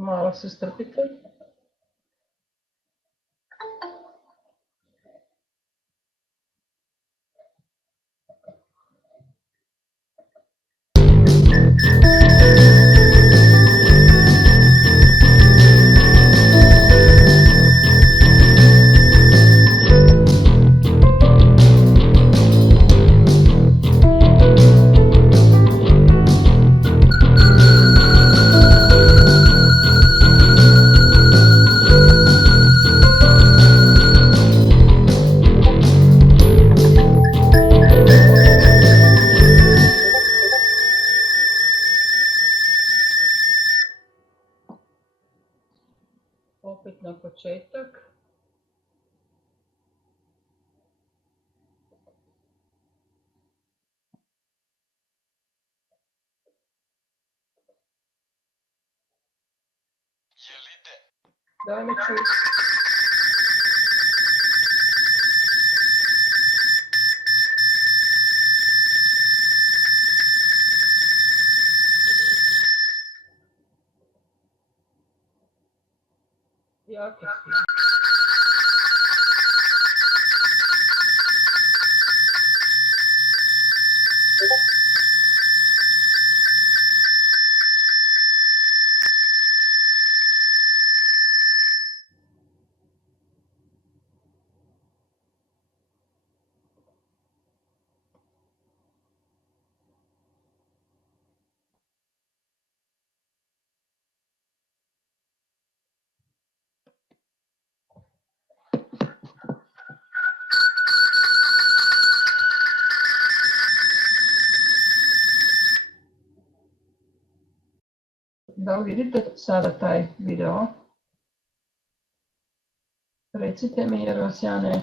Malo se strpite. Opet na početak. Da me čuti. Jako svi. Da li vidite sada taj video? Recite mi jer vas ja ne